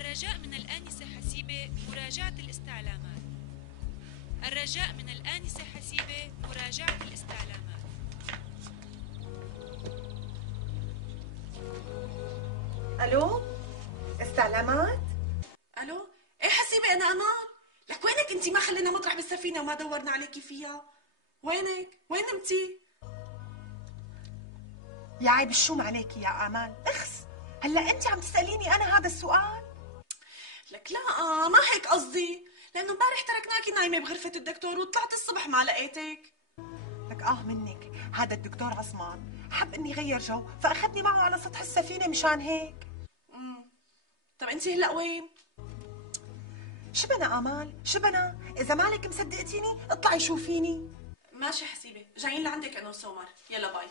الرجاء من الآنسة حسيبة مراجعة الاستعلامات. الرجاء من الآنسة حسيبة مراجعة الاستعلامات. الو، استعلامات؟ الو، ايه حسيبه انا امال. لك وينك انتي؟ ما خلينا مطرح بالسفينه وما دورنا عليكي فيها. وينك؟ وين نمتي؟ يا عيب الشوم عليكي يا امال، اخس. هلا انت عم تساليني انا هذا السؤال؟ لك لا، ما هيك قصدي، لانه امبارح تركناكي نايمه بغرفه الدكتور وطلعت الصبح ما لقيتك. لك منك، هذا الدكتور عثمان حب اني غير جو فاخذني معه على سطح السفينه مشان هيك. طب انتي هلا وين؟ شبنا امال، شبنا؟ اذا مالك مصدقتيني اطلعي شوفيني. ماشي حسيبه، جايين لعندك انا وسومر، يلا باي.